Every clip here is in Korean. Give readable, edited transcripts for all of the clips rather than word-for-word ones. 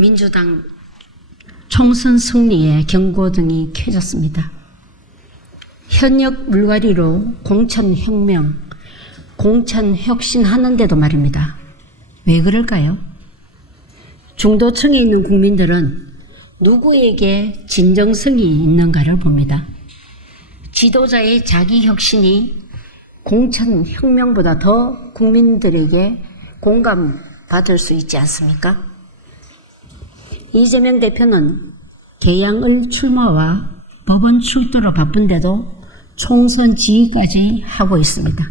민주당 총선 승리의 경고등이 켜졌습니다. 현역 물갈이로 공천혁명, 공천혁신하는데도 말입니다. 왜 그럴까요? 중도층에 있는 국민들은 누구에게 진정성이 있는가를 봅니다. 지도자의 자기혁신이 공천혁명보다 더 국민들에게 공감받을 수 있지 않습니까? 이재명 대표는 개양을 출마와 법원 출두로 바쁜데도 총선 지휘까지 하고 있습니다.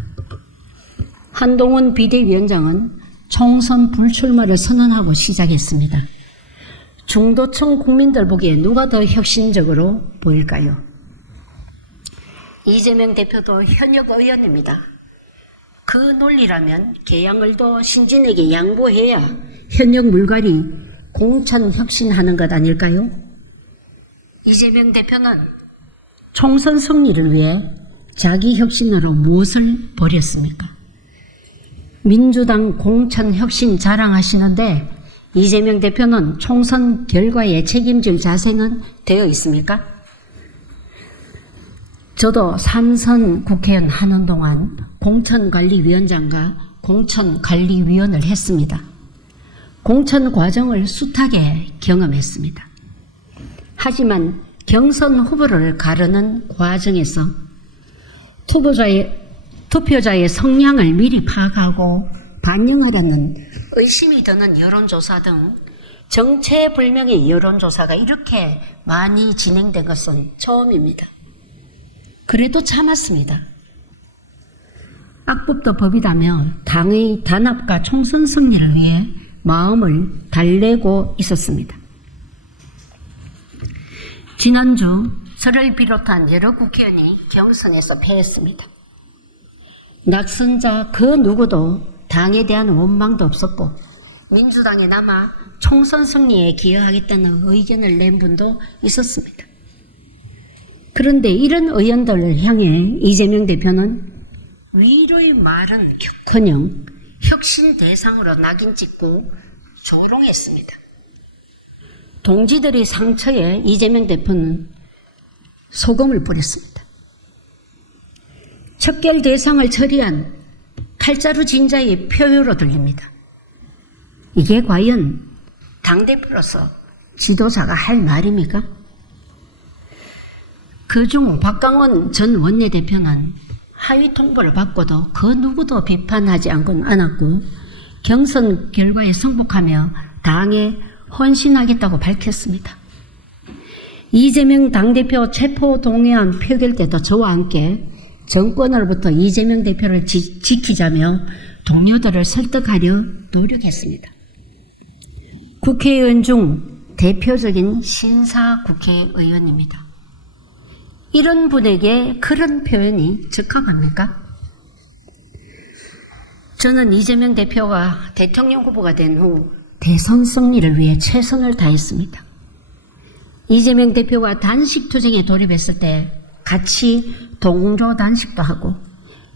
한동훈 비대위원장은 총선 불출마를 선언하고 시작했습니다. 중도층 국민들 보기에 누가 더 혁신적으로 보일까요? 이재명 대표도 현역 의원입니다. 그 논리라면 개양을도 신진에게 양보해야 현역 물갈이 공천 혁신하는 것 아닐까요? 이재명 대표는 총선 승리를 위해 자기 혁신으로 무엇을 버렸습니까? 민주당 공천 혁신 자랑하시는데 이재명 대표는 총선 결과에 책임질 자세는 되어 있습니까? 저도 삼선 국회의원 하는 동안 공천관리위원장과 공천관리위원을 했습니다. 공천 과정을 숱하게 경험했습니다. 하지만 경선 후보를 가르는 과정에서 투표자의 성향을 미리 파악하고 반영하려는 의심이 드는 여론조사 등 정체불명의 여론조사가 이렇게 많이 진행된 것은 처음입니다. 그래도 참았습니다. 악법도 법이다며 당의 단합과 총선 승리를 위해 마음을 달래고 있었습니다. 지난주 저를 비롯한 여러 국회의원이 경선에서 패했습니다. 낙선자 그 누구도 당에 대한 원망도 없었고 민주당에 남아 총선 승리에 기여하겠다는 의견을 낸 분도 있었습니다. 그런데 이런 의원들을 향해 이재명 대표는 위로의 말은 커녕 혁신 대상으로 낙인 찍고 조롱했습니다. 동지들의 상처에 이재명 대표는 소금을 뿌렸습니다. 척결 대상을 처리한 칼자루 진자의 표효로 들립니다. 이게 과연 당대표로서 지도자가 할 말입니까? 그중 박강원 전 원내대표는 하위 통보를 받고도 그 누구도 비판하지 않았고 경선 결과에 승복하며 당에 헌신하겠다고 밝혔습니다. 이재명 당대표 체포동의안 표결 때도 저와 함께 정권으로부터 이재명 대표를 지키자며 동료들을 설득하려 노력했습니다. 국회의원 중 대표적인 신사 국회의원입니다. 이런 분에게 그런 표현이 적합합니까? 저는 이재명 대표가 대통령 후보가 된 후 대선 승리를 위해 최선을 다했습니다. 이재명 대표가 단식 투쟁에 돌입했을 때 같이 동조 단식도 하고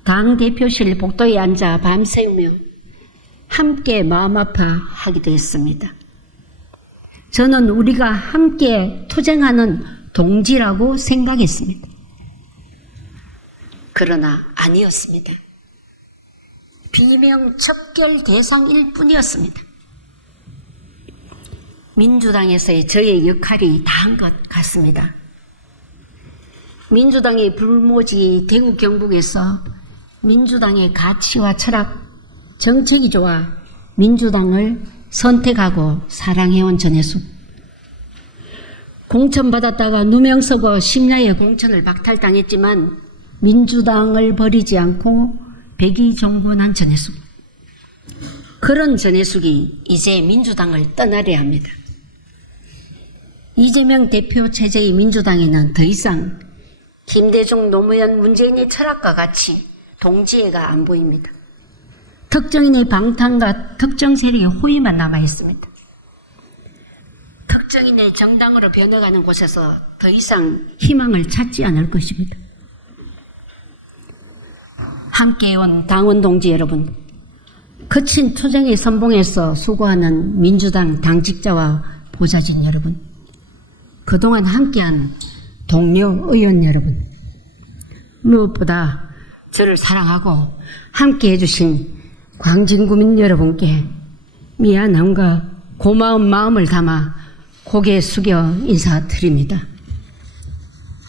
당 대표실 복도에 앉아 밤새우며 함께 마음 아파하기도 했습니다. 저는 우리가 함께 투쟁하는 동지라고 생각했습니다. 그러나 아니었습니다. 비명 척결 대상일 뿐이었습니다. 민주당에서의 저의 역할이 다한 것 같습니다. 민주당의 불모지 대구 경북에서 민주당의 가치와 철학, 정책이 좋아 민주당을 선택하고 사랑해온 전혜숙. 공천받았다가 누명 쓰고 심야에 공천을 박탈당했지만 민주당을 버리지 않고 백의종군한 전혜숙. 그런 전혜숙이 이제 민주당을 떠나려 합니다. 이재명 대표 체제의 민주당에는 더 이상 김대중, 노무현, 문재인의 철학과 같이 동지애가 안 보입니다. 특정인의 방탄과 특정 세력의 호의만 남아있습니다. 특정인의 정당으로 변해가는 곳에서 더 이상 희망을 찾지 않을 것입니다. 함께해온 당원 동지 여러분, 거친 투쟁의 선봉에서 수고하는 민주당 당직자와 보좌진 여러분, 그동안 함께한 동료 의원 여러분, 무엇보다 저를 사랑하고 함께해 주신 광진구민 여러분께 미안함과 고마운 마음을 담아 고개 숙여 인사드립니다.